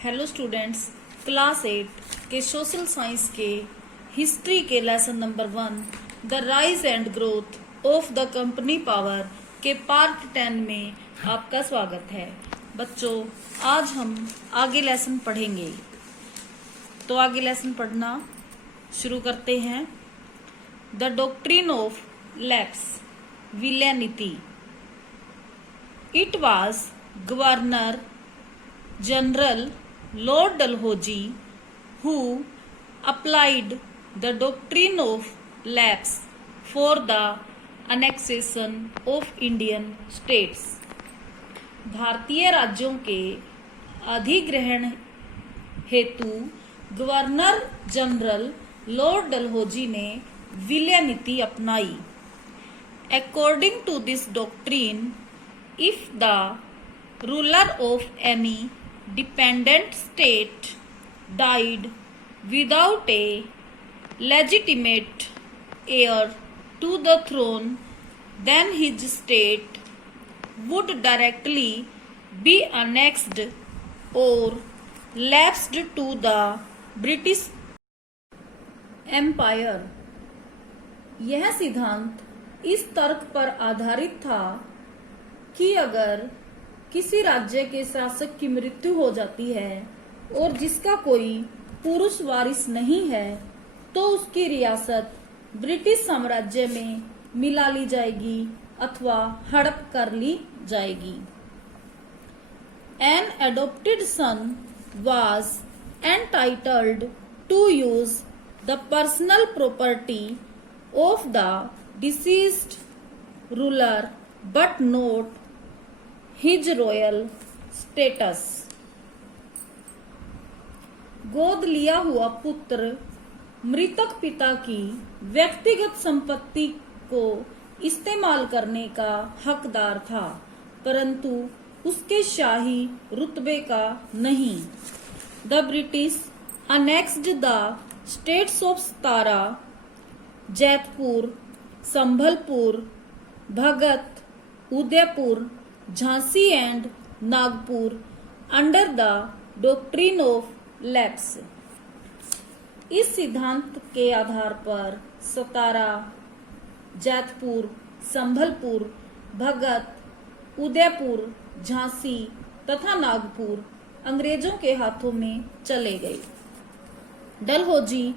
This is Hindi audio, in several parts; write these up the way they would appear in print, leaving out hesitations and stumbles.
हेलो स्टूडेंट्स, क्लास 8 के सोशल साइंस के हिस्ट्री के lesson number 1 the rise and growth of the company power के पार्ट 10 में आपका स्वागत है। बच्चों, आज हम आगे लेसन पढ़ेंगे, तो आगे लेसन पढ़ना शुरू करते हैं। द डॉक्ट्रिन ऑफ लेक्स विलियनिटी। It was governor General Lord Dalhousie who applied the doctrine of lapse for the annexation of Indian states। भारतीय राज्यों के अधिग्रहण हेतु गवर्नर जनरल लॉर्ड डलहौजी ने विलय नीति अपनाई। According to this doctrine, if the ruler of any dependent state died without a legitimate heir to the throne, then his state would directly be annexed or lapsed to the British Empire। यह सिद्धांत इस तर्क पर आधारित था कि अगर किसी राज्य के शासक की मृत्यु हो जाती है और जिसका कोई पुरुष वारिस नहीं है, तो उसकी रियासत ब्रिटिश साम्राज्य में मिला ली जाएगी अथवा हड़प कर ली जाएगी। An adopted son was entitled to use the personal property of the deceased ruler but not his royal status। गोद लिया हुआ पुत्र मृतक पिता की व्यक्तिगत संपत्ति को इस्तेमाल करने का हकदार था, परंतु उसके शाही रुतबे का नहीं। The British annexed the states of Satara, Jaitpur, Sambalpur, Bhagat, Udaipur, Jhansi and Nagpur under the doctrine of lapse. इस सिद्धांत के आधार पर सतारा, जैतपुर, संभलपुर, भगत, उदयपुर, झांसी तथा नागपुर अंग्रेजों के हाथों में चले गए। Dalhousie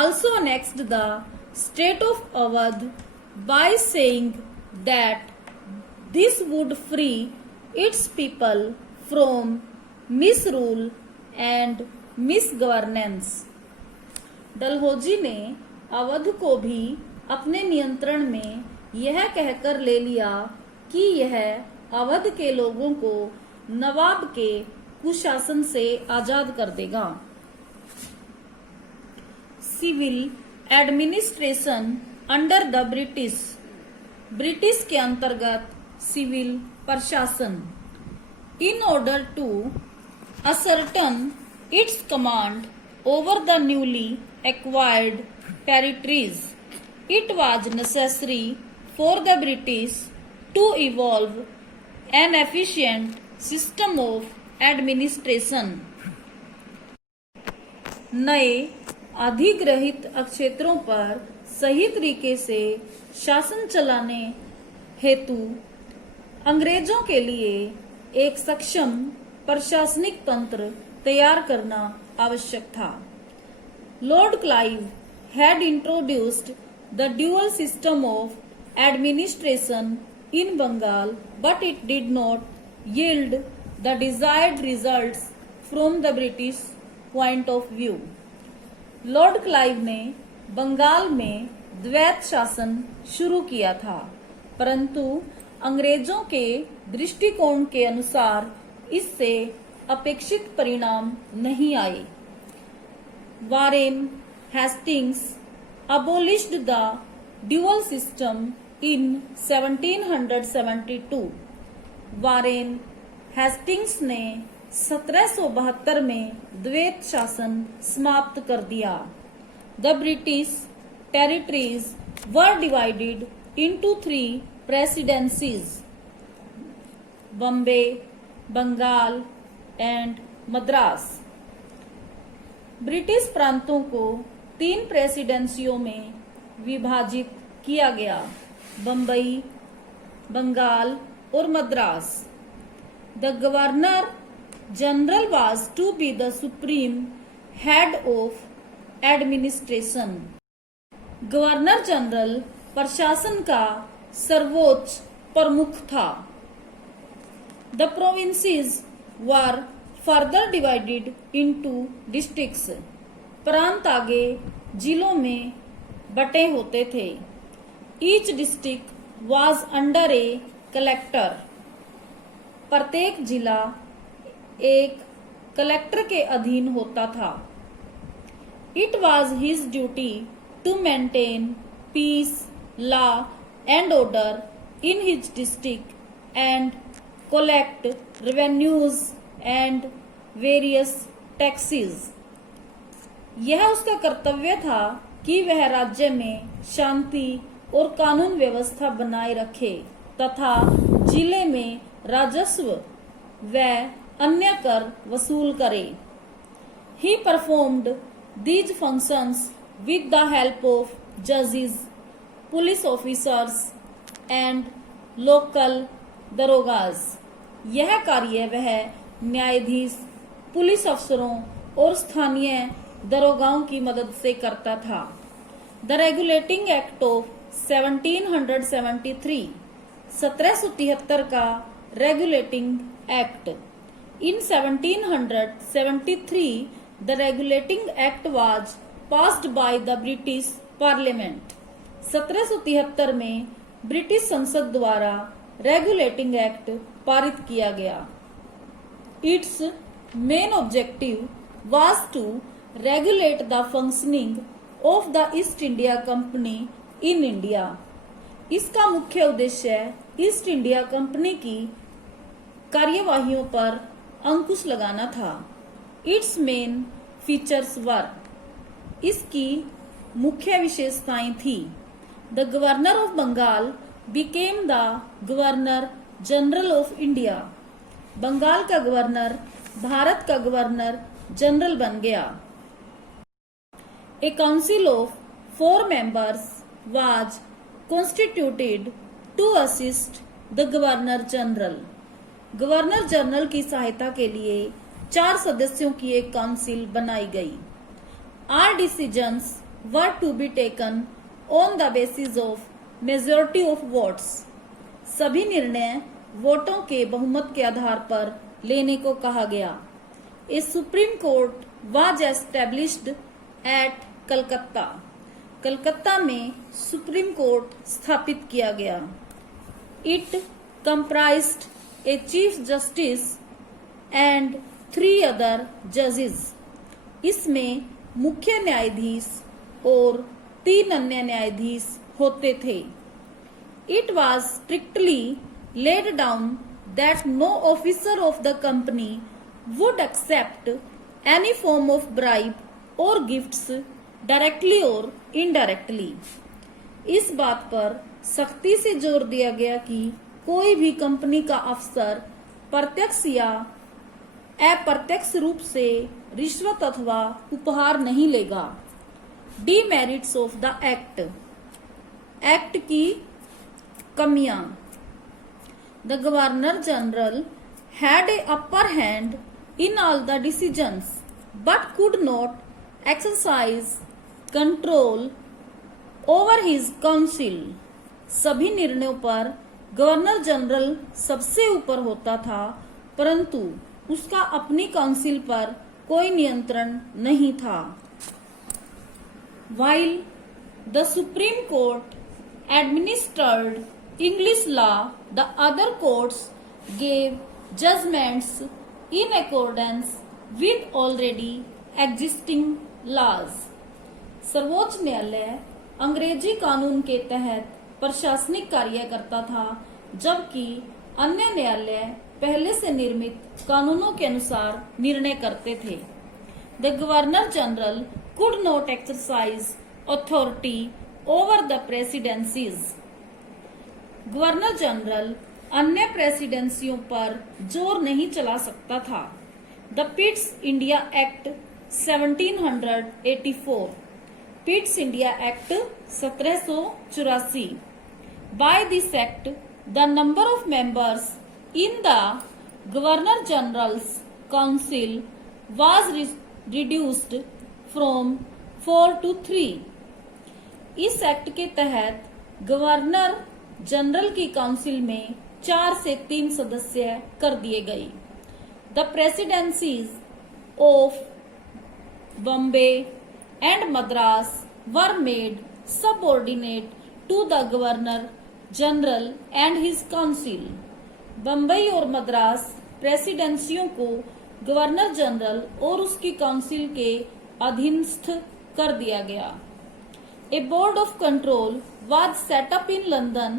also annexed the state of Awadh by saying that this would free its people from misrule and misgovernance। Dalhousie ने अवध को भी अपने नियंत्रण में यह कहकर ले लिया कि यह अवध के लोगों को नवाब के कुशासन से आजाद कर देगा। Civil administration under the British के अंतर्गत सिविल प्रशासन। In order to ascertain its command over the newly acquired territories, it was necessary for the British to evolve an efficient system of administration. नए अधिग्रहित क्षेत्रों पर सही तरीके से शासन चलाने हेतु अंग्रेजों के लिए एक सक्षम प्रशासनिक तंत्र तैयार करना आवश्यक था। Lord Clive had introduced the dual system of administration in Bengal, but it did not yield the desired results from the British point of view. Lord Clive ने बंगाल में द्वैत शासन शुरू किया था, परंतु अंग्रेजों के दृष्टिकोण के अनुसार इससे अपेक्षित परिणाम नहीं आए। Warren Hastings abolished the dual system in 1772। Warren Hastings ने 1772 में द्वैत शासन समाप्त कर दिया। The British territories were divided into 3 presidencies: Bombay, Bengal and Madras. British प्रांतों को 3 प्रेसिडेंसियों में विभाजित किया गया, बंबई, बंगाल और Madras. The governor general was to be the supreme head of administration। Governor general प्रशासन का सर्वोच्च प्रमुख था। The provinces were further divided into districts। प्रांत आगे जिलों में बटे होते थे। Each district was under a collector। प्रत्येक जिला एक कलेक्टर के अधीन होता था। It was his duty to maintain peace, law and order in his district and collect revenues and various taxes। यह उसका कर्तव्य था कि वह राज्य में शांति और कानून व्यवस्था बनाए रखे तथा जिले में राजस्व व अन्य कर वसूल करे। He performed these functions with the help of judges, police officers and local दरोगाज। यह कार्य वह न्यायाधीश, पुलिस अफसरों और स्थानीय दरोगाओं की मदद से करता था। द रेगुलेटिंग एक्ट ऑफ 1773 1773 का regulating act. In 1773 the regulating act was passed by the British parliament. 1773 में ब्रिटिश संसद द्वारा रेगुलेटिंग एक्ट पारित किया गया। Its main objective was to regulate the functioning of the East India Company in India. इसका मुख्य उद्देश्य ईस्ट इंडिया कंपनी की कार्यवाहियों पर अंकुश लगाना था। Its main features were. इसकी मुख्य विशेषताएं थी। The governor of Bengal became the governor general of India. Bengal का गवर्नर भारत का गवर्नर जनरल बन गया। A council of 4 members was constituted to assist the governor general। Governor general की सहायता के लिए 4 सदस्यों की एक काउंसिल बनाई गई। All decisions were to be taken on the basis of majority of votes. सभी निर्णय वोटों के बहुमत के आधार पर लेने को कहा गया। A Supreme Court was established at Calcutta. Calcutta में सुप्रीम कोर्ट स्थापित किया गया। It comprised a chief justice and 3 other जजेस। इसमें मुख्य न्यायाधीश और 3 अन्य न्यायाधीश होते थे। It was strictly laid down that no officer of the company would accept any form of bribe or gifts directly or indirectly। इस बात पर सख्ती से जोर दिया गया कि कोई भी कंपनी का अफसर प्रत्यक्ष या अप्रत्यक्ष रूप से रिश्वत अथवा उपहार नहीं लेगा। Demerits of the act. Act की कमियां। The governor general had a upper hand in all the decisions but could not exercise control over his council. सभी निर्णयों पर गवर्नर जनरल सबसे ऊपर होता था, परंतु उसका अपनी काउंसिल पर कोई नियंत्रण नहीं था। While the Supreme Court administered English law, the other courts gave judgments in accordance with already existing laws। सर्वोच्च न्यायालय अंग्रेजी कानून के तहत प्रशासनिक कार्य करता था, जबकि अन्य न्यायालय पहले से निर्मित कानूनों के अनुसार निर्णय करते थे। The governor general could not exercise authority over the presidencies। Governor general अन्य प्रेसिडेंसियों पर जोर नहीं चला सकता था। The Pitt's India act 1784, Pitt's India act 1784. By this act, the number of members in the Governor General's Council was reduced from 4 to 3. इस एक्ट के तहत गवर्नर जनरल की काउंसिल में 4 से 3 सदस्य कर दिए गए. The presidencies of Bombay and Madras were made subordinate to the governor general and his council. Bombay और मद्रास प्रेसिडेंसियों को गवर्नर जनरल और उसकी काउंसिल के अधीनस्थ कर दिया गया. A board of control was set up in London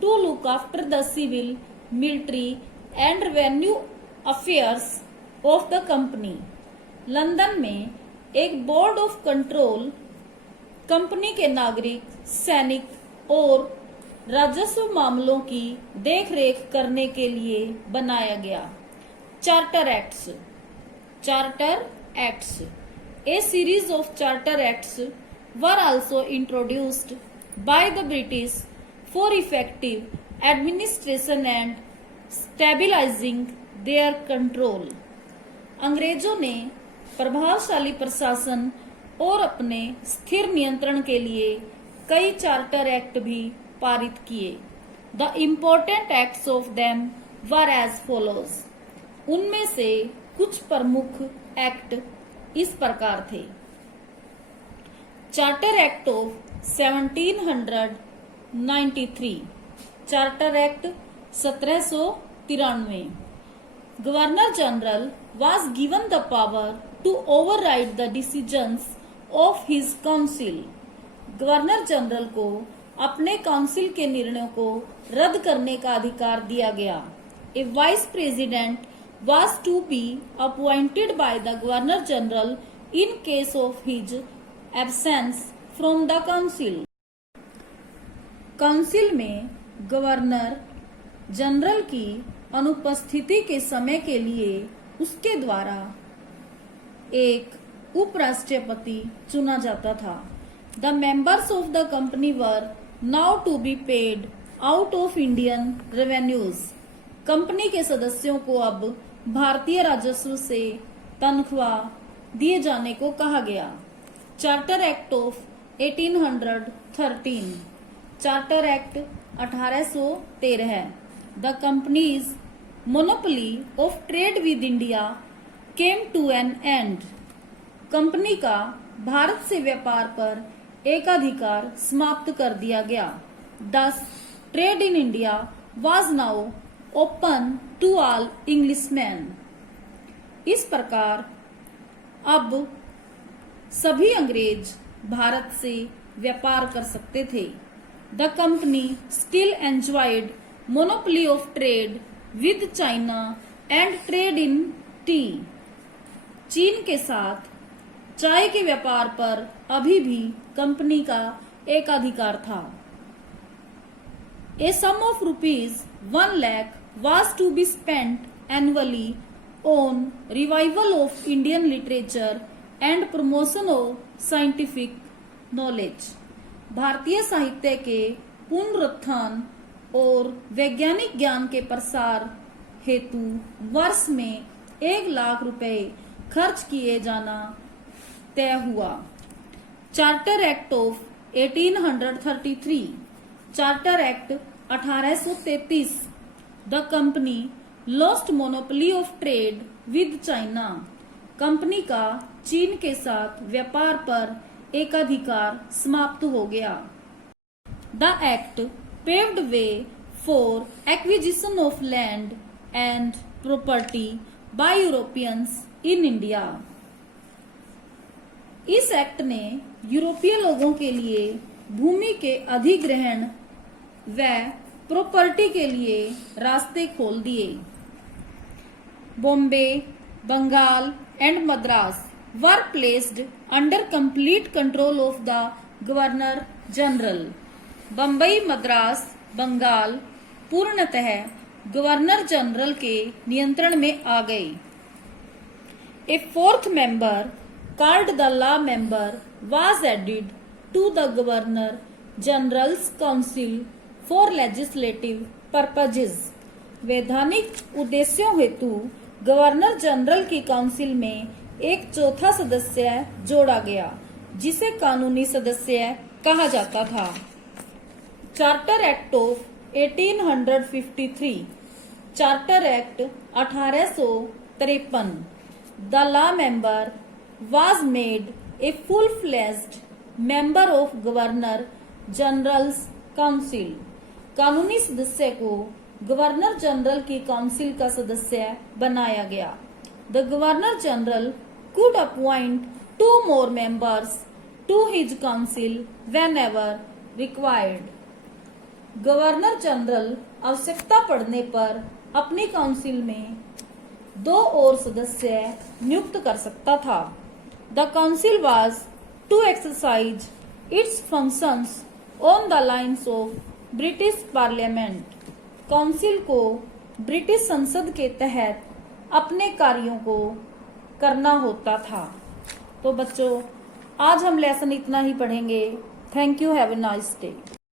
to look after the civil, military and revenue affairs of the company. London में एक बोर्ड ऑफ कंट्रोल कंपनी के नागरिक, सैनिक और राजस्व मामलों की देखरेख करने के लिए बनाया गया. Charter acts. Charter acts. A series of charter acts were also introduced by the British for effective administration and stabilizing their control. अंग्रेजों ने प्रभावशाली प्रशासन और अपने स्थिर नियंत्रण के लिए कई चार्टर एक्ट भी पारित किए. The important acts of them were as follows. उनमें से कुछ प्रमुख एक्ट इस प्रकार थे. Charter act of 1793, charter act 1793. Governor general was given the power to override the decisions of his council. Governor general को अपने काउंसिल के निर्णयों को रद्द करने का अधिकार दिया गया. A vice president was to be appointed by the governor general in case of his absence from the council. Council में गवर्नर जनरल की अनुपस्थिति के समय के लिए उसके द्वारा एक उपराष्ट्रपति चुना जाता था. The members of the company were now to be paid out of Indian revenues. Company के सदस्यों को अब भारतीय राजस्व से तनख्वाह दिए जाने को कहा गया. Charter act of 1813, charter act 1813. The company's monopoly of trade with India came to an end. Company का भारत से व्यापार पर एकाधिकार समाप्त कर दिया गया. Thus, trade in India was now open to all Englishmen. इस प्रकार अब सभी अंग्रेज भारत से व्यापार कर सकते थे. The company still enjoyed monopoly of trade with China and trade in T. चीन के साथ चाय के व्यापार पर अभी भी कंपनी का एकाधिकार था. A sum of rupees 1 lakh was to be spent annually on revival of Indian literature and promotion of scientific knowledge. भारतीय साहित्य के पुनरुत्थान और वैज्ञानिक ज्ञान के प्रसार हेतु वर्ष में 1 लाख रुपए खर्च किए जाना तय हुआ. Charter act of 1833, charter act 1833. The company lost monopoly of trade with China. Company का चीन के साथ व्यापार पर एकाधिकार समाप्त हो गया. The act paved way for acquisition of land and property bye Europeans in India. इस एक्ट ने यूरोपीय लोगों के लिए भूमि के अधिग्रहण व प्रॉपर्टी के लिए रास्ते खोल दिए. Bombay, Bengal and Madras were placed under complete control of the governor general. Bombay, Madras, Bengal पूर्णतः गवर्नर जनरल के नियंत्रण में आ गए. A fourth member, called the law member, was added to the Governor General's Council for legislative purposes. वैधानिक उद्देश्यों हेतु गवर्नर जनरल की काउंसिल में एक चौथा सदस्य जोड़ा गया, जिसे कानूनी सदस्य कहा जाता था। Charter act of 1853, charter act 1853। The law member was made a full-fledged member of Governor General's Council. कानूनी सदस्य को गवर्नर जनरल की काउंसिल का सदस्य बनाया गया। The Governor General could appoint 2 more members to his council whenever required. Governor general आवश्यकता पड़ने पर अपनी काउंसिल में 2 और सदस्य नियुक्त कर सकता था। The council was to exercise its functions on the lines of British parliament. Council को ब्रिटिश संसद के तहत अपने कार्यों को करना होता था। तो बच्चों, आज हम लेसन इतना ही पढ़ेंगे। Thank you, have a nice day.